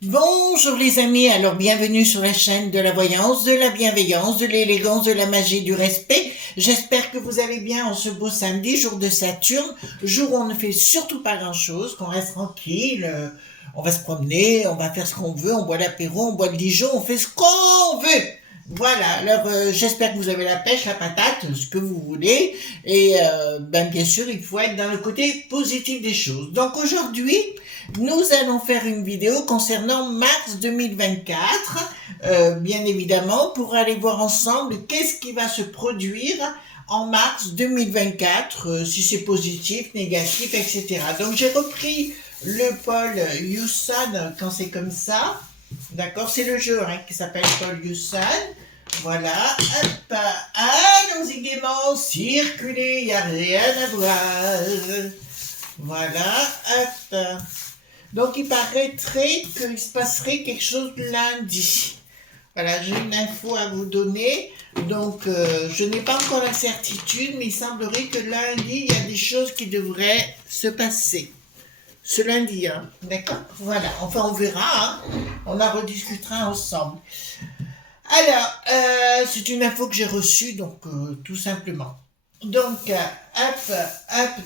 Bonjour les amis, alors bienvenue sur la chaîne de la voyance, de la bienveillance, de l'élégance, de la magie, du respect. J'espère que vous allez bien en ce beau samedi, jour de Saturne, jour où on ne fait surtout pas grand chose, qu'on reste tranquille, on va se promener, on va faire ce qu'on veut, on boit l'apéro, on boit le Dijon, on fait ce qu'on veut. Voilà, alors j'espère que vous avez la pêche, la patate, ce que vous voulez, et bien sûr il faut être dans le côté positif des choses. Donc aujourd'hui, nous allons faire une vidéo concernant mars 2024, bien évidemment, pour aller voir ensemble qu'est-ce qui va se produire en mars 2024, si c'est positif, négatif, etc. Donc j'ai repris le Paul Hewson quand c'est comme ça. D'accord, c'est le jeu qui s'appelle Paul Hewson. Voilà, hop, allons-y gaiement, circulez, il n'y a rien à voir. Voilà, hop. Donc il paraîtrait qu'il se passerait quelque chose lundi. Voilà, j'ai une info à vous donner. Donc je n'ai pas encore la certitude, mais il semblerait que lundi, il y a des choses qui devraient se passer. Ce lundi, d'accord. Voilà, enfin on verra, on en rediscutera ensemble. Alors, c'est une info que j'ai reçue, donc tout simplement. Donc,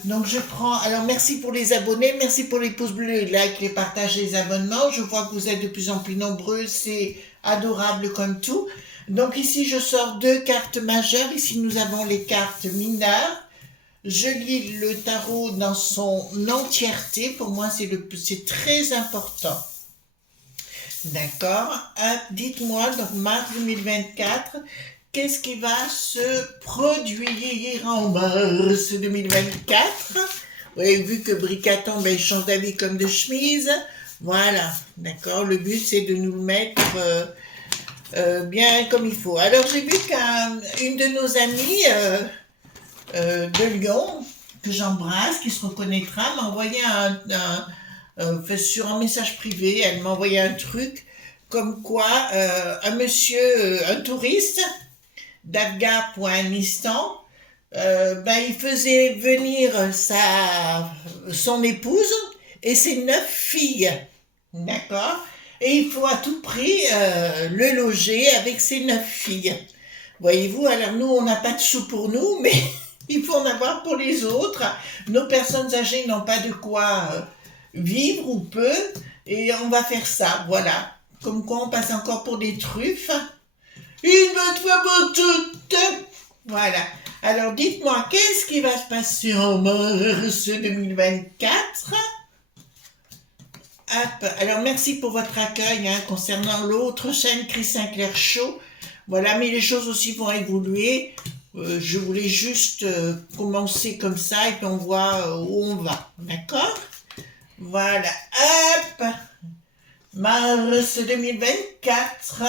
donc je prends, alors merci pour les abonnés, merci pour les pouces bleus, les likes, les partages, les abonnements, je vois que vous êtes de plus en plus nombreux, c'est adorable comme tout. Donc ici je sors deux cartes majeures, ici nous avons les cartes mineures, je lis le tarot dans son entièreté, pour moi c'est très important. D'accord, dites-moi, donc mars 2024, qu'est-ce qui va se produire en mars 2024? Vous avez vu que Bricaton, il change d'avis comme de chemise. Voilà, d'accord, le but c'est de nous le mettre bien comme il faut. Alors j'ai vu qu'une de nos amies de Lyon, que j'embrasse, qui se reconnaîtra, m'a envoyé sur un message privé, elle m'a envoyé un truc comme quoi un monsieur, un touriste d'Afghan.Nistan, il faisait venir son épouse et ses 9 filles, d'accord. Et il faut à tout prix le loger avec ses 9 filles. Voyez-vous, alors nous, on n'a pas de sous pour nous, mais il faut en avoir pour les autres. Nos personnes âgées n'ont pas de quoi vivre ou peu, et on va faire ça, voilà. Comme quoi on passe encore pour des truffes. Une bonne fois pour toutes. Voilà. Alors dites-moi, qu'est-ce qui va se passer en mars 2024? Hop. Alors merci pour votre accueil concernant l'autre chaîne Chris Sinclair Show. Voilà, mais les choses aussi vont évoluer. Je voulais juste commencer comme ça et puis on voit où on va. D'accord? Voilà. Hop. Mars 2024.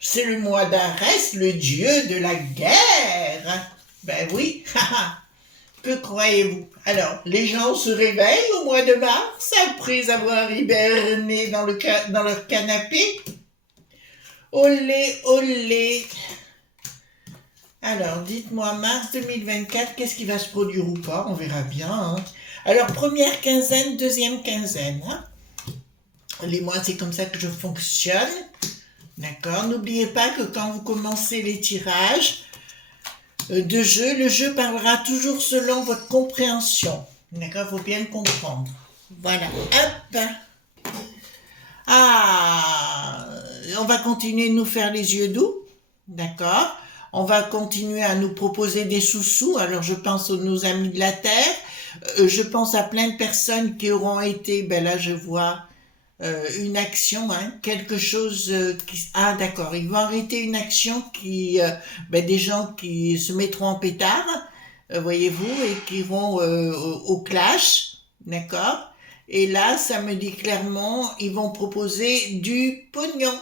C'est le mois d'Arès, le dieu de la guerre. Ben oui, que croyez-vous? Alors, les gens se réveillent au mois de mars après avoir hiberné dans leur canapé. Olé, olé. Alors, dites-moi, mars 2024, qu'est-ce qui va se produire ou pas? On verra bien. Alors, première quinzaine, deuxième quinzaine. Les mois, c'est comme ça que je fonctionne. D'accord. N'oubliez pas que quand vous commencez les tirages de jeu, le jeu parlera toujours selon votre compréhension. D'accord. Il faut bien le comprendre. Voilà. Hop. On va continuer de nous faire les yeux doux. D'accord. On va continuer à nous proposer des sous-sous. Alors, je pense aux nos amis de la Terre. Je pense à plein de personnes qui auront été, là, je vois une action, quelque chose d'accord, ils vont arrêter une action des gens qui se mettront en pétard, voyez-vous, et qui iront au clash, d'accord. Et là, ça me dit clairement, ils vont proposer du pognon.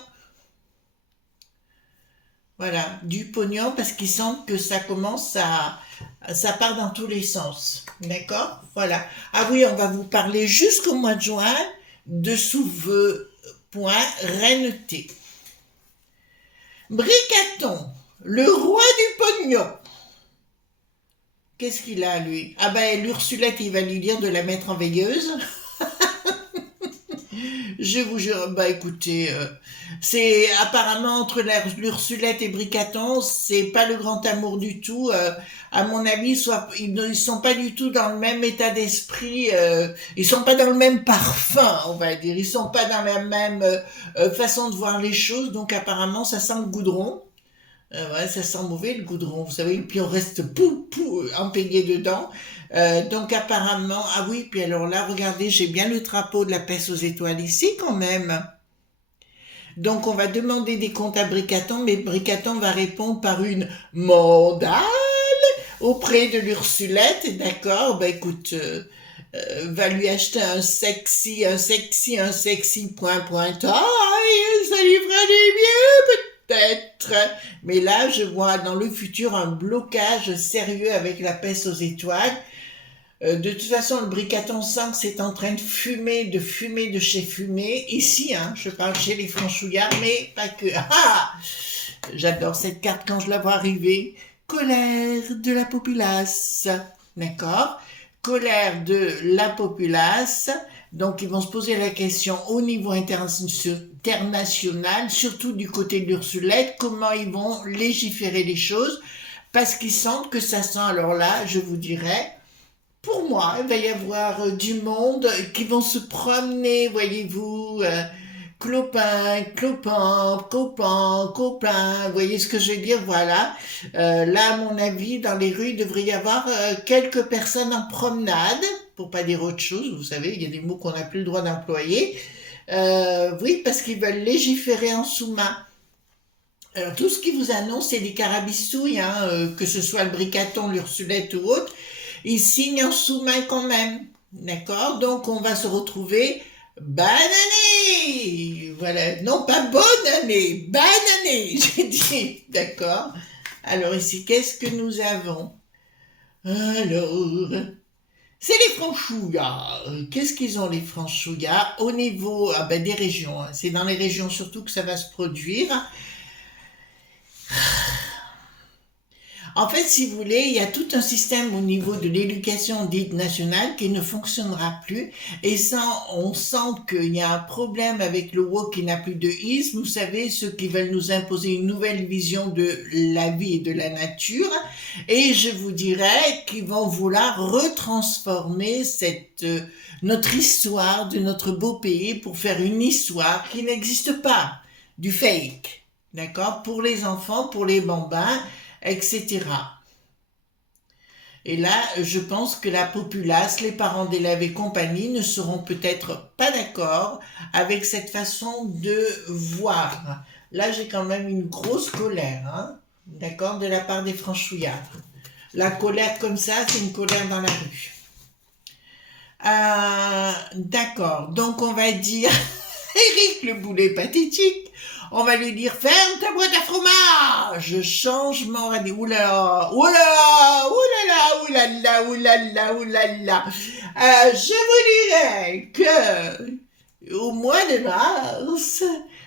Voilà, du pognon, parce qu'ils sentent que ça ça part dans tous les sens, d'accord. Voilà. Ah oui, on va vous parler jusqu'au mois de juin de Souve.Reineté. Bricaton, le roi du pognon. Qu'est-ce qu'il a, lui? L'Ursulette, il va lui dire de la mettre en veilleuse. Je vous jure, bah écoutez, c'est apparemment entre l'Ursulette et Bricaton, c'est pas le grand amour du tout. À mon avis, ils sont pas du tout dans le même état d'esprit. Ils sont pas dans le même parfum, on va dire. Ils sont pas dans la même façon de voir les choses. Donc apparemment, ça sent le goudron. Ouais, ça sent mauvais le goudron, vous savez, puis on reste empeigné dedans. Donc apparemment, ah oui, puis alors là, regardez, j'ai bien le drapeau de la peste aux étoiles ici quand même. Donc on va demander des comptes à Bricaton, mais Bricaton va répondre par une mandale auprès de l'Ursulette, d'accord? Bah écoute, va lui acheter un sexy point pointage, ça lui fera du bien peut-être. Mais là, je vois dans le futur un blocage sérieux avec la peste aux étoiles. De toute façon, le Bricaton sent que c'est en train de fumer de chez fumer. Ici, hein, je parle chez les franchouillards, mais pas que. Ah, j'adore cette carte quand je la vois arriver. Colère de la populace. D'accord? Colère de la populace. Donc, ils vont se poser la question au niveau international, surtout du côté de l'Ursulette, comment ils vont légiférer les choses, parce qu'ils sentent que ça sent, alors là, je vous dirais, pour moi, il va y avoir du monde qui vont se promener, voyez-vous, clopin, clopin, copain, copain, vous voyez ce que je veux dire, voilà. Là, à mon avis, dans les rues, il devrait y avoir quelques personnes en promenade, pour pas dire autre chose, vous savez, il y a des mots qu'on n'a plus le droit d'employer. Oui, parce qu'ils veulent légiférer en sous-main. Alors, tout ce qu'ils vous annoncent, c'est des carabistouilles, hein, que ce soit le Bricaton, l'Ursulette ou autre. Ils signent en sous-main quand même, d'accord? Donc, on va se retrouver bananée. Voilà, non pas bonne année, bananée, j'ai dit, d'accord? Alors ici, qu'est-ce que nous avons? Alors, c'est les franchouillards. Qu'est-ce qu'ils ont les franchouillards? Au niveau des régions, hein. C'est dans les régions surtout que ça va se produire. En fait, si vous voulez, il y a tout un système au niveau de l'éducation dite nationale qui ne fonctionnera plus. Et ça, on sent qu'il y a un problème avec le woke qui n'a plus de isme. Vous savez, ceux qui veulent nous imposer une nouvelle vision de la vie et de la nature. Et je vous dirais qu'ils vont vouloir retransformer notre histoire de notre beau pays pour faire une histoire qui n'existe pas. Du fake. D'accord? Pour les enfants, pour les bambins, etc. Et là, je pense que la populace, les parents d'élèves et compagnie ne seront peut-être pas d'accord avec cette façon de voir. Là, j'ai quand même une grosse colère, hein, d'accord, de la part des franchouillards. La colère comme ça, c'est une colère dans la rue. D'accord, donc on va dire Éric le boulet pathétique. On va lui dire, ferme ta boîte à fromage, changement radio. Oulala, oulala, oulala, oulala, oulala, oulala. Je vous dirais que au mois de mars,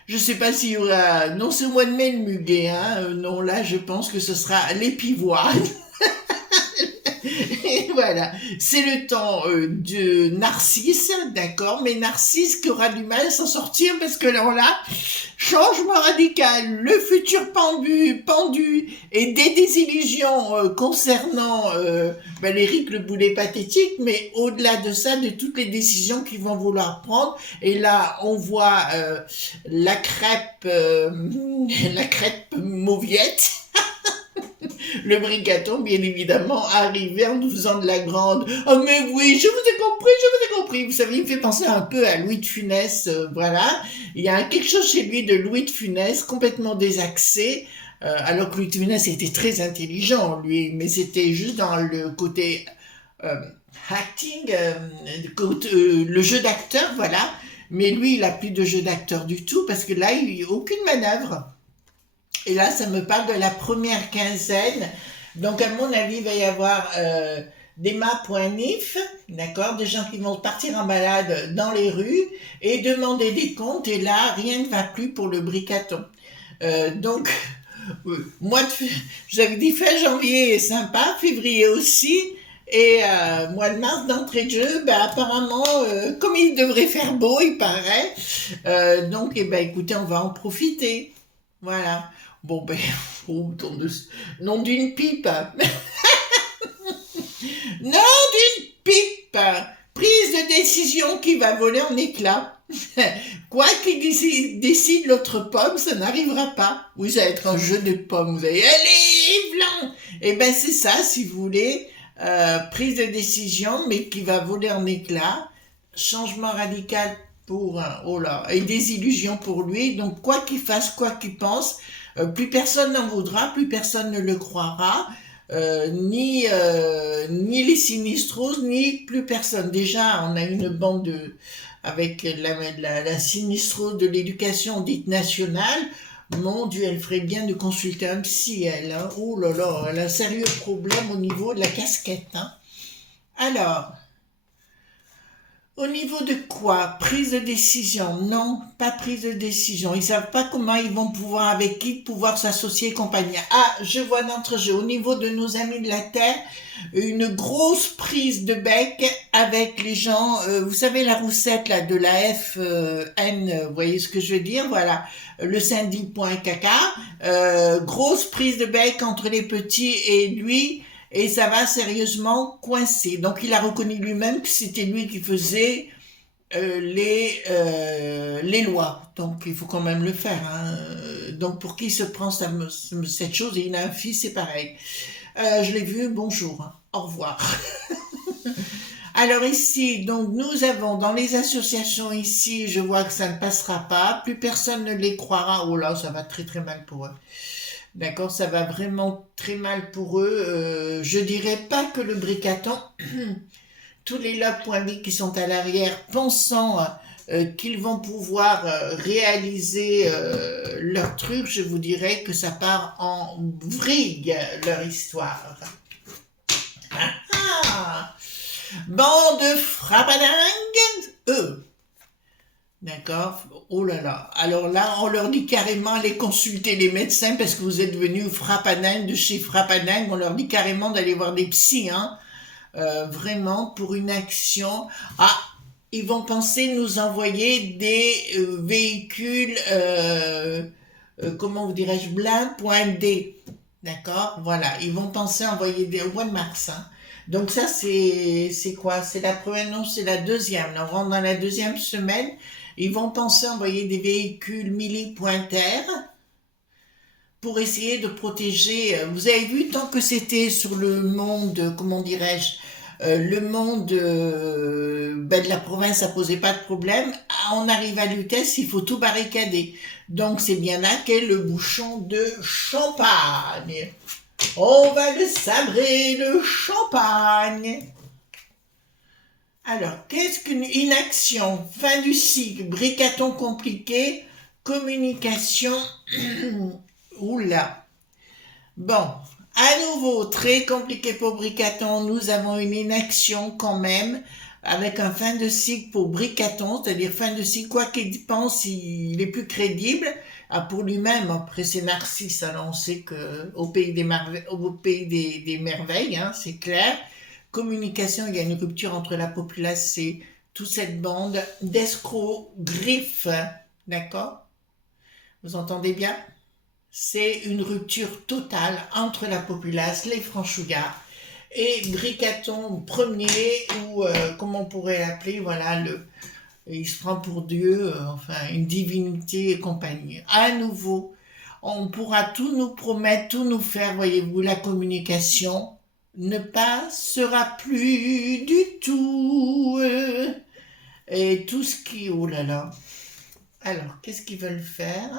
je sais pas s'il y aura, non c'est au mois de mai le muguet, hein, non là je pense que ce sera l'épivoine. Et voilà, c'est le temps de Narcisse, d'accord, mais Narcisse qui aura du mal à s'en sortir parce que là, changement radical, le futur pendu et des désillusions concernant Éric le boulet pathétique, mais au-delà de ça, de toutes les décisions qu'ils vont vouloir prendre. Et là, on voit la crêpe mauviette. Le Bricaton, bien évidemment, arrivé en nous faisant de la grande. Oh mais oui, je vous ai compris. Vous savez, il me fait penser un peu à Louis de Funès, voilà. Il y a quelque chose chez lui de Louis de Funès, complètement désaxé, alors que Louis de Funès était très intelligent, lui, mais c'était juste dans le côté acting, le jeu d'acteur, voilà. Mais lui, il a plus de jeu d'acteur du tout, parce que là, il n'y a aucune manœuvre. Et là, ça me parle de la première quinzaine. Donc, à mon avis, il va y avoir des ma.nif, d'accord, des gens qui vont partir en balade dans les rues et demander des comptes. Et là, rien ne va plus pour le Bricaton. Donc, je vous avais dit fin janvier est sympa, février aussi. Et mois de mars d'entrée de jeu, ben, apparemment, comme il devrait faire beau, il paraît. Donc, eh ben, écoutez, on va en profiter. Voilà. Bon, ben, oh, nom d'une pipe. Non, d'une pipe. Prise de décision qui va voler en éclats. Quoi qu'il décide l'autre pomme, ça n'arrivera pas. Oui, ça va être un jeu de pommes. Vous allez, allez, blanc. Eh ben, c'est ça, si vous voulez. Prise de décision, mais qui va voler en éclats. Changement radical pour un, oh là, et désillusion pour lui. Donc, quoi qu'il fasse, quoi qu'il pense, plus personne n'en voudra, plus personne ne le croira. Ni les sinistros, ni plus personne. Déjà, on a une bande avec la sinistro de l'éducation dite nationale. Mon Dieu, elle ferait bien de consulter un psy, elle. Hein. Oh là là, elle a un sérieux problème au niveau de la casquette. Hein. Alors, au niveau de quoi? Prise de décision? Non, pas prise de décision. Ils savent pas comment ils vont pouvoir, avec qui pouvoir s'associer et compagnie. Ah, je vois d'entre-jeu. Au niveau de nos amis de la Terre, une grosse prise de bec avec les gens, vous savez la roussette là de la FN, vous voyez ce que je veux dire? Voilà, le syndic.caca, grosse prise de bec entre les petits et lui. Et ça va sérieusement coincer. Donc il a reconnu lui-même que c'était lui qui faisait les lois. Donc il faut quand même le faire. Hein. Donc pour qui se prend cette chose, et il a un fils, c'est pareil. Je l'ai vu, bonjour, hein. Au revoir. Alors ici, donc nous avons dans les associations ici, je vois que ça ne passera pas, plus personne ne les croira. Oh là, ça va très très mal pour eux. D'accord, ça va vraiment très mal pour eux. Je dirais pas que le bricaton, tous les lobes.b qui sont à l'arrière, pensant qu'ils vont pouvoir réaliser leur truc, je vous dirais que ça part en vrille leur histoire. Ah, ah. Bande de frappadingues, eux. D'accord. Oh là là. Alors là, on leur dit carrément, allez consulter les médecins parce que vous êtes venus frappadingue de chez frappadingue. On leur dit carrément d'aller voir des psys, hein. Vraiment, pour une action. Ah, ils vont penser nous envoyer des véhicules, comment vous dirais-je, blindés. D'accord. Voilà. Ils vont penser envoyer des au mois de mars, hein. Donc ça, c'est quoi? C'est la première, non, c'est la deuxième. Là, on rentre dans la deuxième semaine. Ils vont penser envoyer des véhicules milli-pointaires pour essayer de protéger. Vous avez vu, tant que c'était sur le monde, comment dirais-je, le monde ben, de la province, ça posait pas de problème. On arrive à Lutèce, il faut tout barricader. Donc c'est bien là qu'est le bouchon de champagne. On va le sabrer, le champagne. Alors, qu'est-ce qu'une inaction? Fin du cycle, bricaton compliqué, communication. Oula. Bon, à nouveau, très compliqué pour bricaton. Nous avons une inaction quand même, avec un fin de cycle pour bricaton, c'est-à-dire fin de cycle, quoi qu'il pense, il est plus crédible. Ah, pour lui-même, après c'est Narcisse, alors on sait que au pays des merveilles, hein, c'est clair. Communication, il y a une rupture entre la populace et toute cette bande d'escrocs griffes, d'accord? Vous entendez bien? C'est une rupture totale entre la populace, les franchouillards, et Bricaton premier, ou comment on pourrait l'appeler, voilà, il se prend pour Dieu, enfin, une divinité et compagnie. À nouveau, on pourra tout nous promettre, tout nous faire, voyez-vous, la communication ne passera plus du tout. Et tout ce qui... Oh là là. Alors, qu'est-ce qu'ils veulent faire?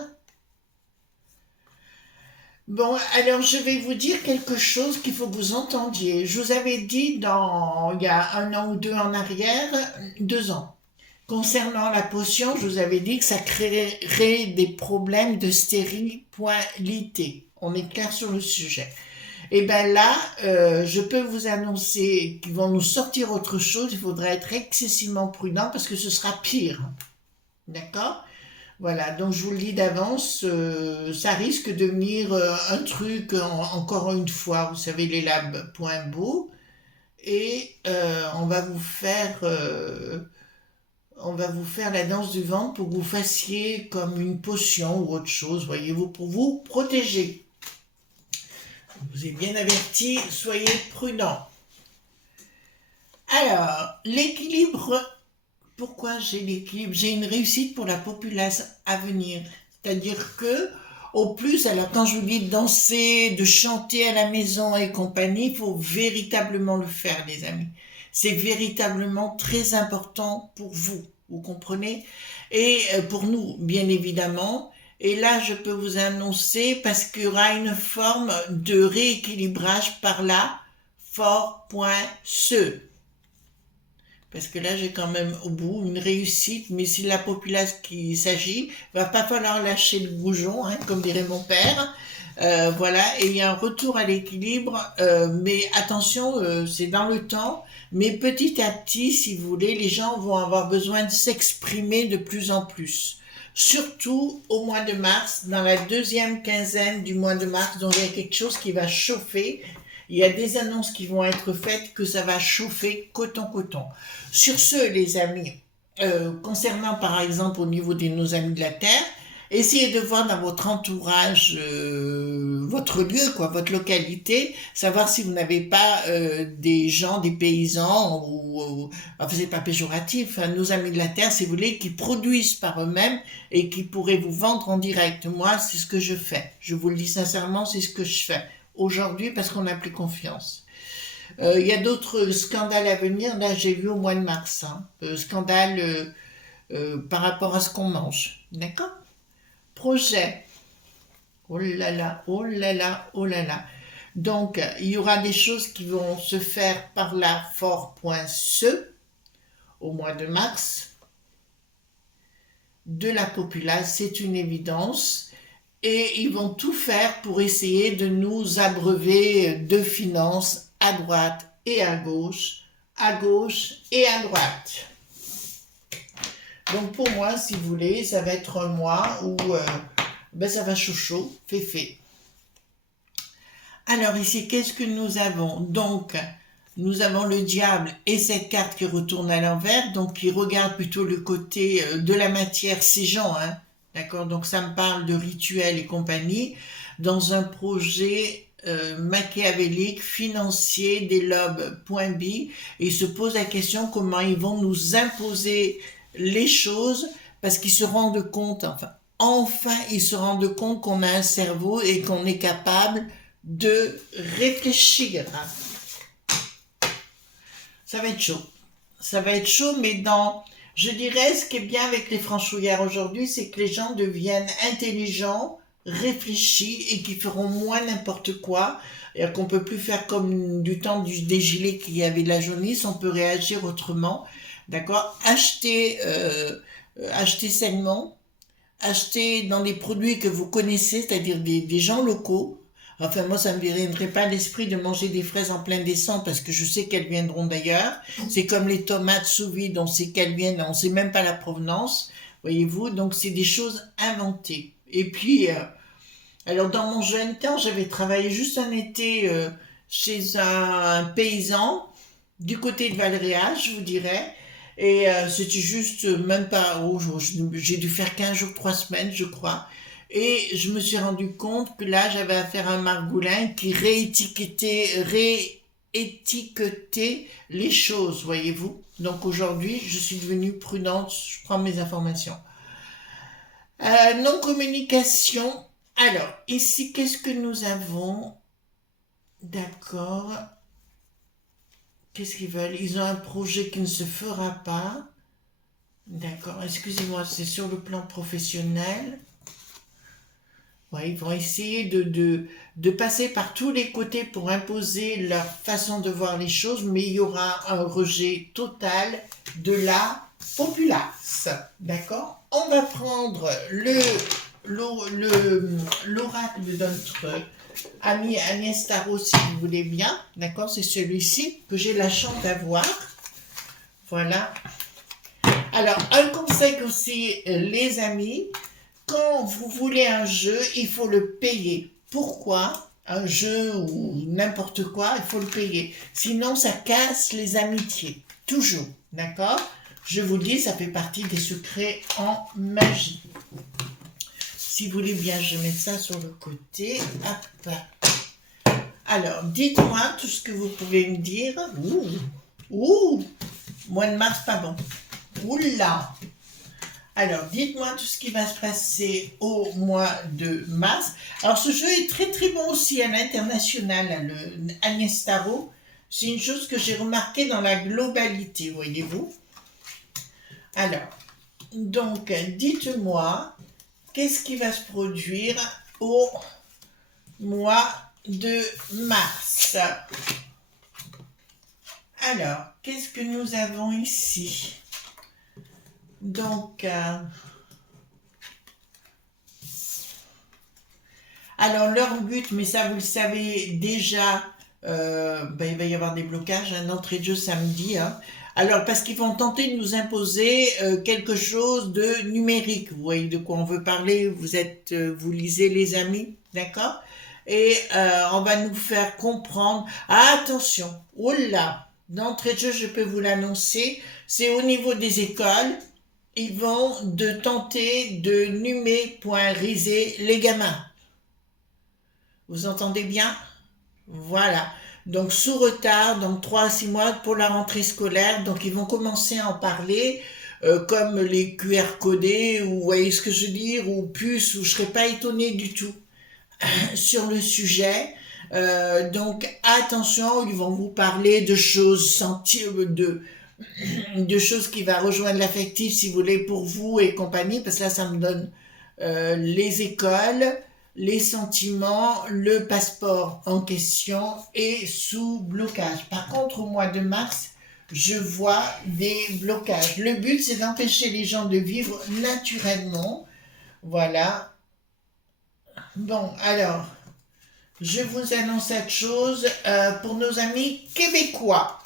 Bon, alors je vais vous dire quelque chose qu'il faut que vous entendiez. Je vous avais dit il y a 1 an ou 2 en arrière, 2 ans, concernant la potion, je vous avais dit que ça créerait des problèmes de stérilité. On est clair sur le sujet. Et bien là, je peux vous annoncer qu'ils vont nous sortir autre chose. Il faudra être excessivement prudent parce que ce sera pire. D'accord? Voilà, donc je vous le dis d'avance, ça risque de devenir un truc, encore une fois, vous savez, les labs.beau. et on va vous faire la danse du ventre pour que vous fassiez comme une potion ou autre chose, voyez-vous, pour vous protéger. Je vous ai bien averti, soyez prudents. Alors, l'équilibre, pourquoi j'ai l'équilibre? J'ai une réussite pour la populace à venir. C'est-à-dire que, au plus, alors quand je vous dis de danser, de chanter à la maison et compagnie, il faut véritablement le faire, les amis. C'est véritablement très important pour vous, vous comprenez? Et pour nous, bien évidemment. Et là, je peux vous annoncer, parce qu'il y aura une forme de rééquilibrage par là, fort.se. Parce que là, j'ai quand même au bout une réussite, mais si la populace qui s'agit, va pas falloir lâcher le bougeon, hein, comme dirait mon père. Voilà, et il y a un retour à l'équilibre, mais attention, c'est dans le temps, mais petit à petit, si vous voulez, les gens vont avoir besoin de s'exprimer de plus en plus. Surtout au mois de mars, dans la deuxième quinzaine du mois de mars, donc il y a quelque chose qui va chauffer. Il y a des annonces qui vont être faites que ça va chauffer coton. Sur ce, les amis, concernant par exemple au niveau de nos amis de la Terre, essayez de voir dans votre entourage, votre lieu, quoi, votre localité, savoir si vous n'avez pas des gens, des paysans, enfin c'est pas péjoratif, hein, nos amis de la Terre, si vous voulez, qui produisent par eux-mêmes et qui pourraient vous vendre en direct. Moi, c'est ce que je fais. Je vous le dis sincèrement, c'est ce que je fais aujourd'hui parce qu'on n'a plus confiance. Il y a d'autres scandales à venir. Là, j'ai vu au mois de mars, hein, scandale par rapport à ce qu'on mange. D'accord? Projet. Oh là là, oh là là, oh là là. Donc, il y aura des choses qui vont se faire par là, fort.se, au mois de mars. De la populace, c'est une évidence. Et ils vont tout faire pour essayer de nous abreuver de finances à droite et à gauche et à droite. Donc pour moi, si vous voulez, ça va être un mois où ça va chaud, fait. Alors ici, qu'est-ce que nous avons? Donc, nous avons le diable et cette carte qui retourne à l'envers, donc qui regarde plutôt le côté de la matière, ces gens, hein. D'accord, donc ça me parle de rituels et compagnie, dans un projet machiavélique, financier, des lobes, point B, et ils se posent la question comment ils vont nous imposer les choses, parce qu'ils se rendent compte, enfin ils se rendent compte qu'on a un cerveau et qu'on est capable de réfléchir. Ça va être chaud, mais je dirais, ce qui est bien avec les franchouillards aujourd'hui, c'est que les gens deviennent intelligents, réfléchis et qui feront moins n'importe quoi. Et qu'on peut plus faire comme du temps des gilets qu'il y avait de la jaunisse, on peut réagir autrement. D'accord? Acheter sainement, acheter dans des produits que vous connaissez, c'est-à-dire des gens locaux. Enfin, moi, ça ne me viendrait pas à l'esprit de manger des fraises en plein décembre parce que je sais qu'elles viendront d'ailleurs. C'est comme les tomates sous vide, on sait qu'elles viennent, on sait même pas la provenance, voyez-vous. Donc, c'est des choses inventées. Et puis, alors dans mon jeune temps, j'avais travaillé juste un été chez un paysan du côté de Valréas, je vous dirais. Et c'était juste même pas, j'ai dû faire 15 jours, 3 semaines, je crois. Et je me suis rendu compte que là, j'avais affaire à un margoulin qui réétiquetait les choses, voyez-vous. Donc aujourd'hui, je suis devenue prudente, je prends mes informations. Non-communication. Alors, ici, qu'est-ce que nous avons? D'accord. Qu'est-ce qu'ils veulent? Ils ont un projet qui ne se fera pas. D'accord, excusez-moi, c'est sur le plan professionnel. Ouais, ils vont essayer de passer par tous les côtés pour imposer leur façon de voir les choses, mais il y aura un rejet total de la populace. D'accord? On va prendre l'oracle de notre ami Agnès Tarot, si vous voulez bien. D'accord? C'est celui-ci que j'ai la chance d'avoir. Voilà. Alors, un conseil aussi, les amis. Quand vous voulez un jeu, il faut le payer. Pourquoi? un jeu ou n'importe quoi, il faut le payer. Sinon, ça casse les amitiés. Toujours. D'accord? Je vous dis, ça fait partie des secrets en magie. Si vous voulez bien, je mets ça sur le côté. Hop. Alors, dites-moi tout ce que vous pouvez me dire. Ouh, mois de mars, pas bon. Oula. Alors, dites-moi tout ce qui va se passer au mois de mars. Alors, ce jeu est très très bon aussi à l'international, là, le Agnès Tarot. C'est une chose que j'ai remarqué dans la globalité, voyez-vous. Alors, donc, dites-moi, qu'est-ce qui va se produire au mois de mars? Alors, qu'est-ce que nous avons ici? Donc, alors leur but, mais ça vous le savez déjà, il va y avoir des blocages, un entrée de jeu samedi. Hein. Alors, parce qu'ils vont tenter de nous imposer quelque chose de numérique. Vous voyez de quoi on veut parler, vous lisez les amis, d'accord? Et on va nous faire comprendre. Ah, attention, oh là, d'entrée de jeu, je peux vous l'annoncer, c'est au niveau des écoles. Ils vont tenter de numériser les gamins. Vous entendez bien? Voilà. Donc sous retard, donc 3 à 6 mois pour la rentrée scolaire. Donc ils vont commencer à en parler, comme les QR codés, ou vous voyez ce que je veux dire, ou puces, ou je serais pas étonnée du tout sur le sujet. Donc attention, ils vont vous parler de choses de choses qui va rejoindre l'affectif, si vous voulez, pour vous et compagnie, parce que là, ça me donne les écoles, les sentiments, le passeport en question et sous blocage. Par contre, au mois de mars, je vois des blocages. Le but, c'est d'empêcher les gens de vivre naturellement. Voilà. Bon, alors, je vous annonce cette chose pour nos amis québécois.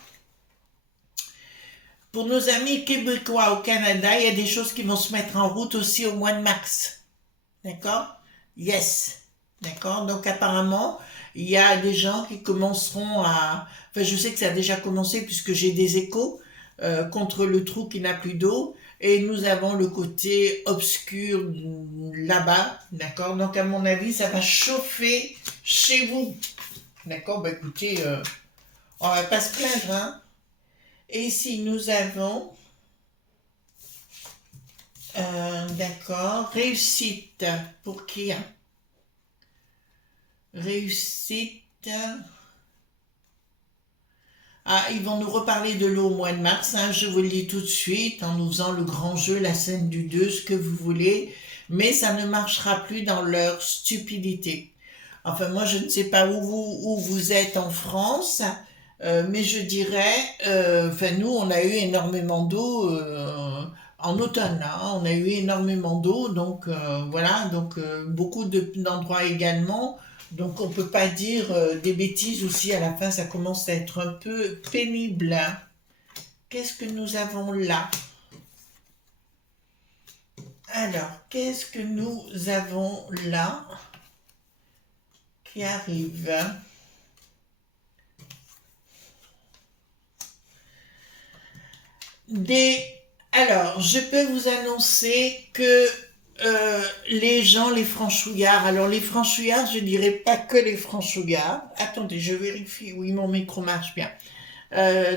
Pour nos amis québécois au Canada, il y a des choses qui vont se mettre en route aussi au mois de mars. D'accord? Yes. D'accord? Donc apparemment, il y a des gens qui commenceront à... Enfin, je sais que ça a déjà commencé puisque j'ai des échos contre le trou qui n'a plus d'eau. Et nous avons le côté obscur là-bas. D'accord? Donc à mon avis, ça va chauffer chez vous. D'accord? Bah écoutez, on va pas se plaindre, hein? Et ici, nous avons, d'accord, réussite. Pour qui? Réussite. Ah, ils vont nous reparler de l'eau au mois de mars, hein, je vous le dis tout de suite, en nous faisant le grand jeu, la scène du 2, ce que vous voulez, mais ça ne marchera plus dans leur stupidité. Enfin, moi, je ne sais pas où vous êtes en France, mais je dirais, enfin, nous, on a eu énormément d'eau en automne, hein, on a eu énormément d'eau, donc voilà, donc beaucoup d'endroits également. Donc on peut pas dire des bêtises aussi, à la fin ça commence à être un peu pénible. Hein. Qu'est-ce que nous avons là? Alors, qu'est-ce que nous avons là qui arrive? Alors, je peux vous annoncer que les gens, les franchouillards, alors les franchouillards, je dirais pas que les franchouillards. Attendez, je vérifie, oui, mon micro marche bien.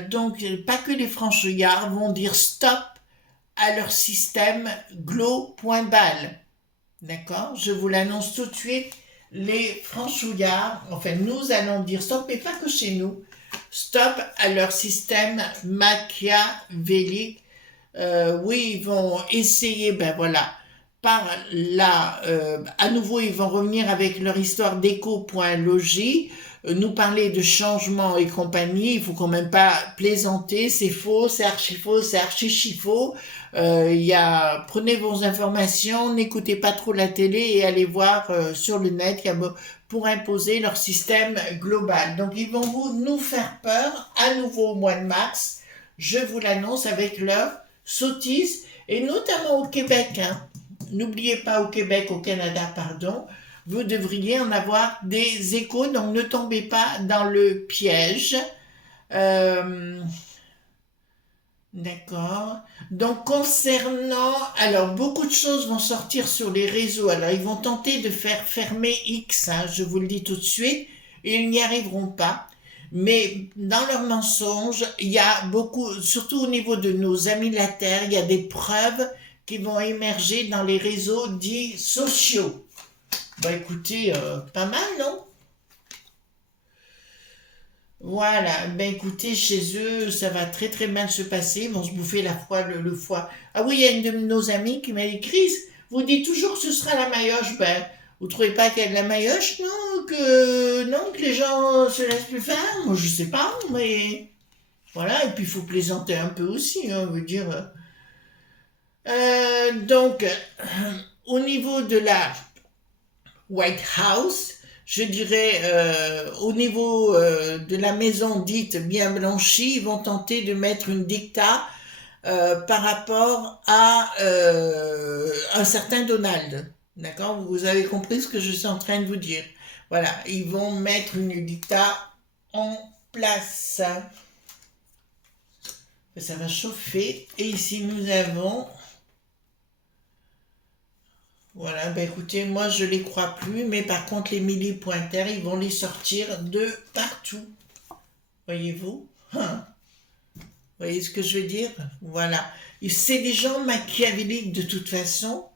Donc, pas que les franchouillards vont dire stop à leur système glow.bal. D'accord? Je vous l'annonce tout de suite. Les franchouillards, enfin, nous allons dire stop, mais pas que chez nous. Stop à leur système machiavélique. Oui, ils vont essayer, ben voilà, par là, à nouveau, ils vont revenir avec leur histoire d'éco.logie, nous parler de changement et compagnie. Il faut quand même pas plaisanter, c'est faux, c'est archi faux, c'est archi faux. Prenez vos informations, n'écoutez pas trop la télé et allez voir sur le net pour imposer leur système global. Donc ils vont nous faire peur à nouveau au mois de mars. Je vous l'annonce avec leur sottise et notamment au Québec. Hein. N'oubliez pas au Québec, au Canada, pardon. vous devriez en avoir des échos, donc ne tombez pas dans le piège. Euh, D'accord. Donc concernant, alors beaucoup de choses vont sortir sur les réseaux. Alors ils vont tenter de faire fermer X, hein, je vous le dis tout de suite, et ils n'y arriveront pas. Mais dans leurs mensonges, il y a beaucoup, surtout au niveau de nos amis de la Terre, il y a des preuves qui vont émerger dans les réseaux dits sociaux. Bah écoutez, pas mal, non? Voilà, ben écoutez, chez eux, ça va très très mal se passer, ils vont se bouffer la foi, le foie. Ah oui, il y a une de nos amies qui m'a dit, Chris, vous dites toujours que ce sera la maillotche, ben, vous trouvez pas qu'il y a de la maillotche, non, que les gens se laissent plus faire, moi je sais pas, mais voilà, et puis il faut plaisanter un peu aussi, hein, veut dire. Donc, au niveau de la White House, je dirais, au niveau de la maison dite bien blanchie, ils vont tenter de mettre une dicta par rapport à un certain Donald. D'accord? Vous avez compris ce que je suis en train de vous dire. Voilà, ils vont mettre une dicta en place. Ça va chauffer. Et ici, nous avons... Voilà, ben écoutez, moi je les crois plus, mais par contre les millipointaires, ils vont les sortir de partout. Voyez-vous? Hein. Voyez ce que je veux dire? Voilà. Et c'est des gens machiavéliques de toute façon,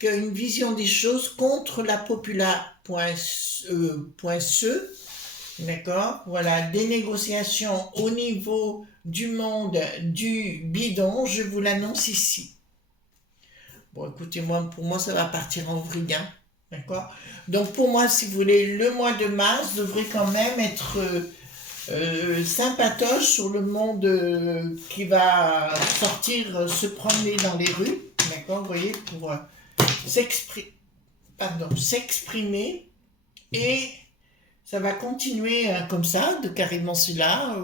qui ont une vision des choses contre la popula.ce. D'accord? Voilà, des négociations au niveau du monde du bidon, je vous l'annonce ici. Bon, écoutez, moi, pour moi, ça va partir en vrille, hein. D'accord? Donc, pour moi, si vous voulez, le mois de mars devrait quand même être sympatoche sur le monde qui va sortir, se promener dans les rues. D'accord? Vous voyez, pour s'exprimer. Et ça va continuer comme ça, de carrément cela.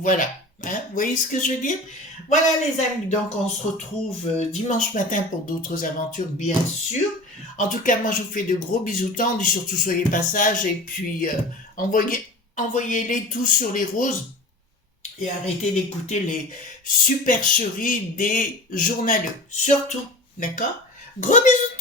Voilà. Hein, vous voyez ce que je veux dire? Voilà les amis, donc on se retrouve dimanche matin pour d'autres aventures, bien sûr. En tout cas, moi je vous fais de gros bisous tendres, et surtout soyez passage et puis envoyez-les tous sur les roses et arrêtez d'écouter les supercheries des journaleux. Surtout, d'accord? Gros bisous